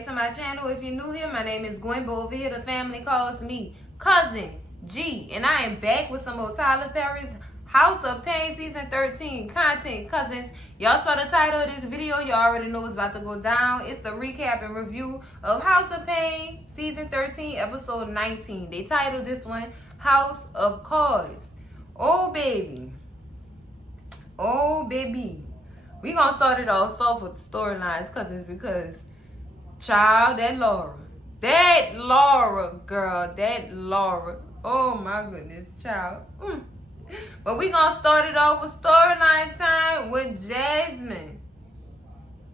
back to my channel. If you're new here, my name is Gwen, but over here the family calls me Cousin G. And I am back with some more Tyler Perry's House of Payne Season 13 content, cousins. Y'all saw the title of this video. You already know what's about to go down. It's the recap and review of House of Payne Season 13, Episode 19. They titled this one, House of Cards. Oh, baby. Oh, baby. We gonna start it off soft with the storylines, cousins, because child, that Laura, girl, that Laura, oh my goodness, child. But we gonna start it off with storyline time with Jasmine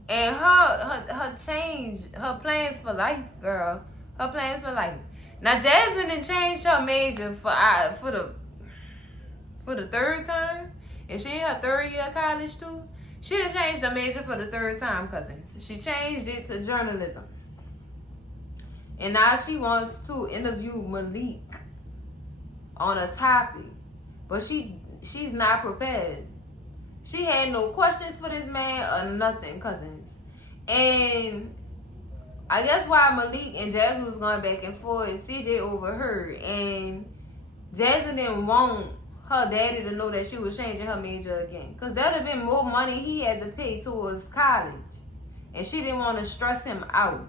and her change, her plans for life, girl, her plans for life. Now Jasmine done changed her major for the third time, and she in her third year of college too. She done changed her major for the third time, cousins. She changed it to journalism. And now she wants to interview Malik on a topic. But she's not prepared. She had no questions for this man or nothing, cousins. And I guess while Malik and Jasmine was going back and forth, CJ overheard. And Jasmine didn't want her daddy to know that she was changing her major again, because that would have been more money he had to pay towards college, and she didn't want to stress him out.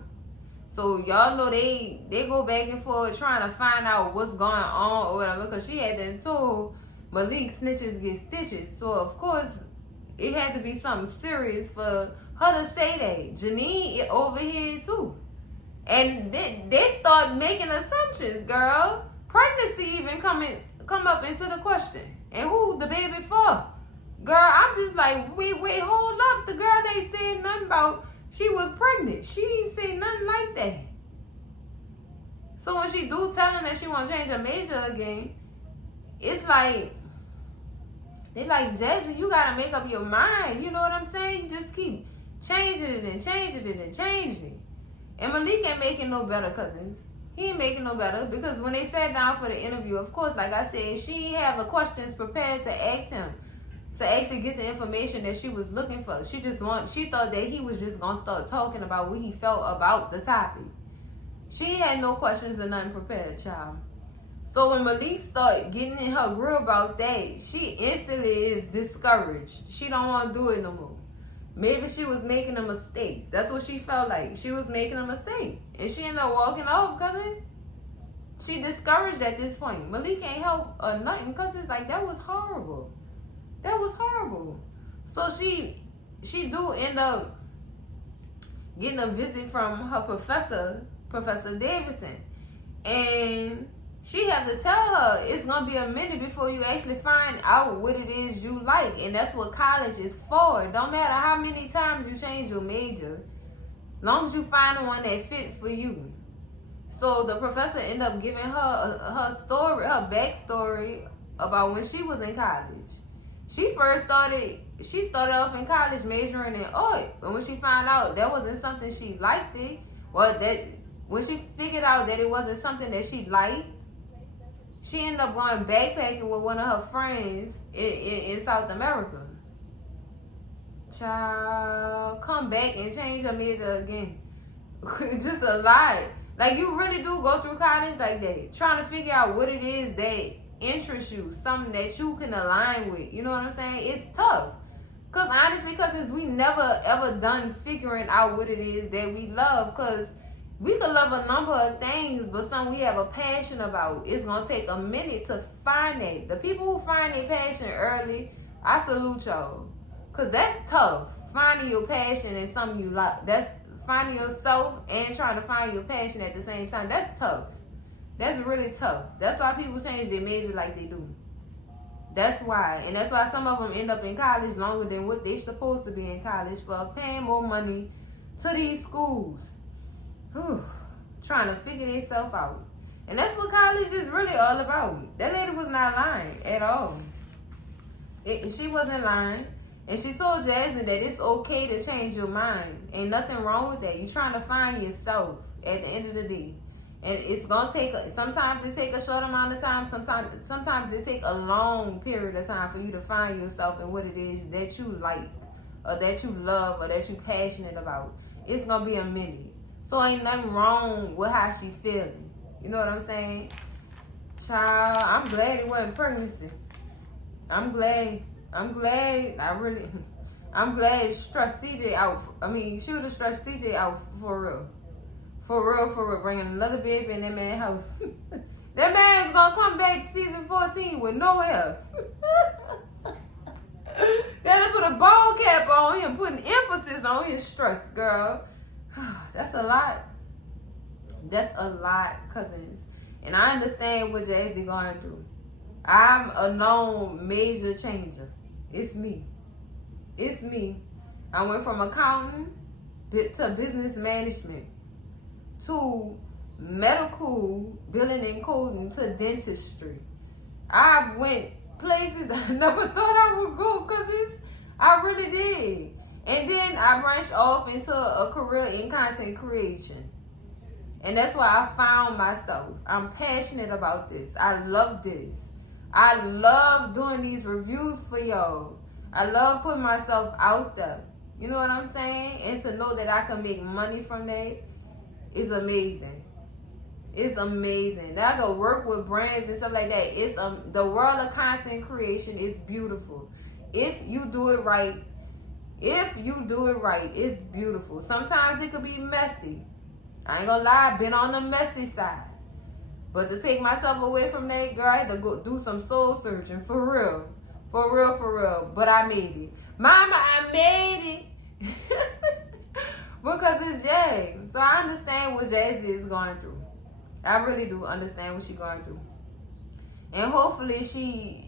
So y'all know they go back and forth trying to find out what's going on or whatever, because she had been told Malik snitches get stitches. So of course it had to be something serious for her to say that. Janine over here too, and they start making assumptions, girl. Pregnancy even come up into the question. And who the baby for? Girl, I'm just like, wait, hold up. The girl ain't said nothing about she was pregnant. She ain't say nothing like that. So when she do tell him that she want to change her major again, it's like, they like, Jasmine, you got to make up your mind. You know what I'm saying? You just keep changing it and changing it and changing it. And Malik ain't making no better, cousins. He ain't making no better, because when they sat down for the interview, of course, like I said, she didn't have the questions prepared to ask him, to actually get the information that she was looking for. She thought that he was just gonna start talking about what he felt about the topic. She had no questions or nothing prepared, child. So when Malik started getting in her grill about that, she instantly is discouraged. She don't want to do it no more. Maybe she was making a mistake. That's what she felt like. She was making a mistake. And she ended up walking off, cousin. She discouraged at this point. Malik can't help or nothing, because it's like, that was horrible. That was horrible. So she do end up getting a visit from her professor, Professor Davidson. And she had to tell her it's going to be a minute before you actually find out what it is you like. And that's what college is for. It don't matter how many times you change your major, long as you find the one that fit for you. So the professor ended up giving her story, her backstory about when she was in college. She started off in college majoring in art. And when she found out that wasn't something she liked when she figured out that it wasn't something that she liked, she ended up going backpacking with one of her friends in South America. Child, come back and change her major again. Just a lot. Like, you really do go through college like that, trying to figure out what it is that interests you, something that you can align with. You know what I'm saying? It's tough. Because honestly, cousins, we never ever done figuring out what it is that we love, because we could love a number of things, but some we have a passion about. It's going to take a minute to find it. The people who find their passion early, I salute y'all. Because that's tough. Finding your passion in something you like. That's finding yourself and trying to find your passion at the same time. That's tough. That's really tough. That's why people change their major like they do. That's why. And that's why some of them end up in college longer than what they're supposed to be in college for, paying more money to these schools. Trying to figure themselves out. And that's what college is really all about. That lady was not lying at all. She wasn't lying. And she told Jasmine that it's okay to change your mind. Ain't nothing wrong with that. You're trying to find yourself at the end of the day. And it's going to take, sometimes it take a short amount of time. Sometimes it take a long period of time for you to find yourself and what it is that you like, or that you love, or that you're passionate about. It's going to be a minute. So ain't nothing wrong with how she feeling. You know what I'm saying? Child, I'm glad it wasn't pregnancy. I'm glad. I'm glad it stressed CJ out. She would have stressed CJ out for real. For real. Bringing another baby in that man's house. That man's gonna come back season 14 with no hair. Gotta put a ball cap on him, putting emphasis on his stress, girl. That's a lot. That's a lot, cousins. And I understand what Jay-Z going through. I'm a known major changer. It's me. I went from accounting to business management to medical billing and coding to dentistry. I went places I never thought I would go, cousins. I really did. And then I branched off into a career in content creation. And that's why I found myself. I'm passionate about this. I love this. I love doing these reviews for y'all. I love putting myself out there. You know what I'm saying? And to know that I can make money from that is amazing. It's amazing. That I can work with brands and stuff like that. It's the world of content creation is beautiful. If you do it right, it's beautiful. Sometimes it could be messy. I ain't gonna lie, I've been on the messy side. But to take myself away from that, girl, I had to go do some soul searching. For real. But I made it. Mama, I made it. Because it's Jay. So I understand what Jay-Z is going through. I really do understand what she's going through. And hopefully she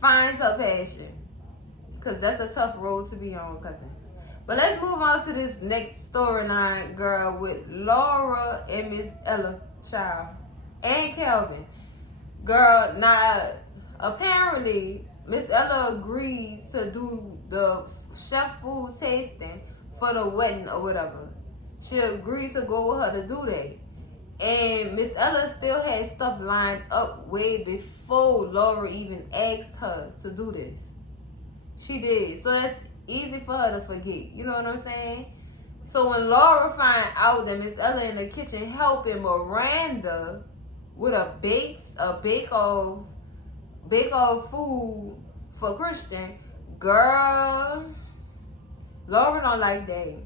finds her passion. Because that's a tough road to be on, cousins. But let's move on to this next storyline, girl, with Laura and Miss Ella, child, and Kelvin. Girl, now, apparently, Miss Ella agreed to do the chef food tasting for the wedding or whatever. She agreed to go with her to do that. And Miss Ella still had stuff lined up way before Laura even asked her to do this. She did. So that's easy for her to forget. You know what I'm saying? So when Laura find out that Miss Ella in the kitchen helping Miranda with a bake off food for Christian, girl, Laura don't like that.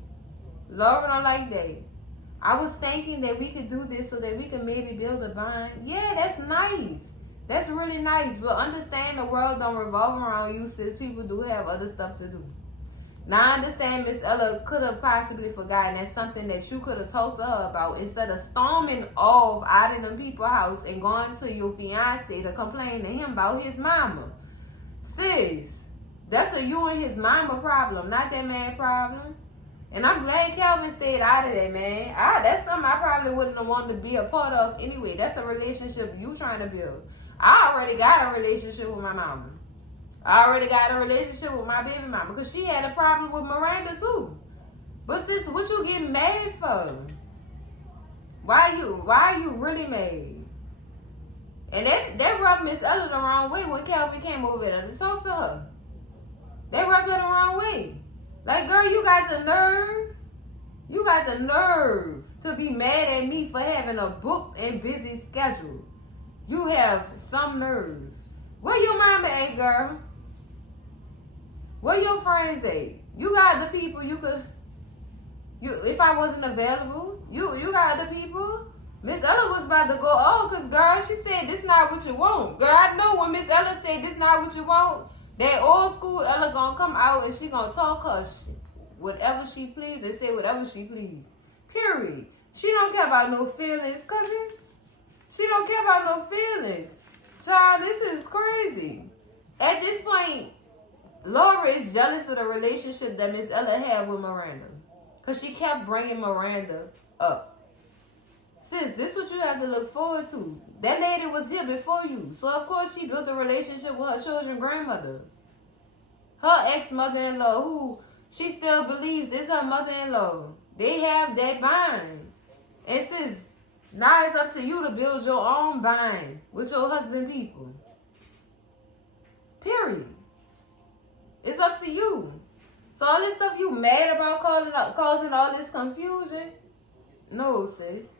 I was thinking that we could do this so that we can maybe build a bond. Yeah, that's nice. That's really nice. But understand the world don't revolve around you, sis. People do have other stuff to do. Now, I understand Miss Ella could have possibly forgotten that's something that you could have talked to her about instead of storming off out in them people's house and going to your fiance to complain to him about his mama. Sis, that's a you and his mama problem, not that man problem. And I'm glad Calvin stayed out of that, man. That's something I probably wouldn't have wanted to be a part of anyway. That's a relationship you trying to build. I already got a relationship with my mama. I already got a relationship with my baby mama because she had a problem with Miranda too. But sis, what you getting mad for? Why are you really mad? And that rubbed Miss Ella the wrong way when Calvin came over there to talk to her. They rubbed her the wrong way. Like, girl, you got the nerve to be mad at me for having a booked and busy schedule. You have some nerve. Where your mama at, girl? Where your friends at? You got the people if I wasn't available, you got the people. Miss Ella was about to go, because girl, she said this not what you want. Girl, I know when Miss Ella said this not what you want, that old school Ella gonna come out and she gonna talk her shit. Whatever she please and say whatever she please. Period. She don't care about no feelings, cousin. She don't care about no feelings. Child, this is crazy. At this point, Laura is jealous of the relationship that Miss Ella had with Miranda. Because she kept bringing Miranda up. Sis, this what you have to look forward to. That lady was here before you. So, of course, she built a relationship with her children's grandmother. Her ex-mother-in-law, who she still believes is her mother-in-law. They have that bond. And sis, now it's up to you to build your own bond with your husband people. Period. It's up to you. So all this stuff you mad about causing all this confusion? No, sis.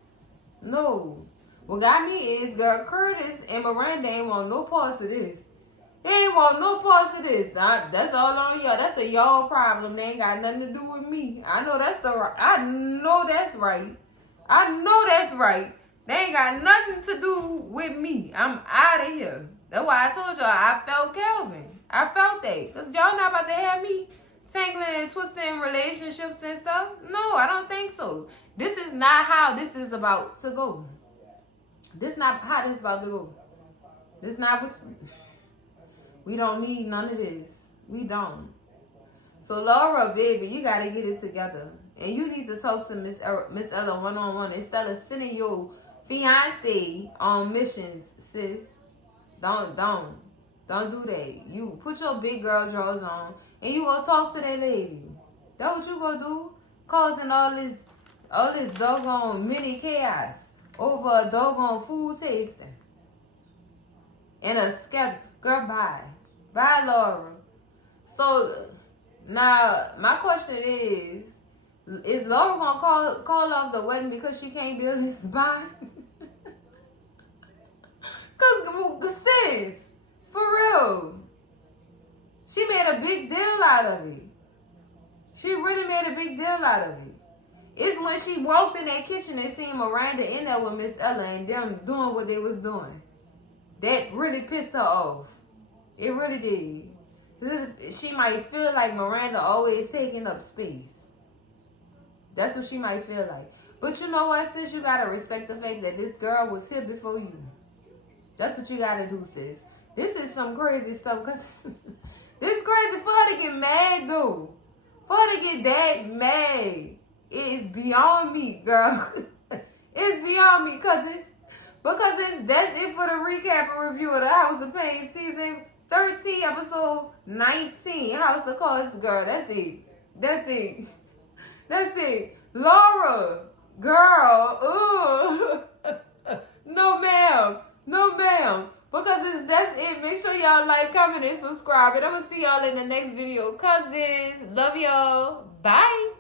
No. What got me is, girl, Curtis and Miranda ain't want no parts of this. They ain't want no parts of this. That's all on y'all. That's a y'all problem. They ain't got nothing to do with me. I know that's right. I know that's right. I know that's right. They ain't got nothing to do with me. I'm out of here. That's why I told y'all I felt Calvin. I felt that. Because y'all not about to have me tangling and twisting in relationships and stuff. No, I don't think so. This is not how this is about to go. This not how this is about to go. This not what... We don't need none of this. We don't. So Laura, baby, you got to get it together. And you need to talk to Miss Ella one-on-one instead of sending your fiance on missions, sis. Don't do that. You put your big girl drawers on and you go talk to that lady. That's what you gonna do? Causing all this doggone mini chaos over a doggone food tasting. And a schedule. Girl, bye. Bye, Laura. So, now, my question is Laura gonna call off the wedding because she can't build this spine? Cause, sis, for real, she made a big deal out of it. She really made a big deal out of it. It's when she walked in that kitchen and seen Miranda in there with Miss Ella and them doing what they was doing. That really pissed her off. It really did. She might feel like Miranda always taking up space. That's what she might feel like. But you know what, sis? You gotta respect the fact that this girl was here before you. That's what you gotta do, sis. This is some crazy stuff, because this crazy for her to get mad, though. For her to get that mad is beyond me, girl. It's beyond me, cousins. Because that's it for the recap and review of the House of Payne season 13, episode 19. House of Cards, girl. That's it. That's it. That's it. Laura, girl. Ooh. No, ma'am. No, ma'am. Because that's it. Make sure y'all like, comment, and subscribe. And I'm going to see y'all in the next video. Cousins, love y'all. Bye.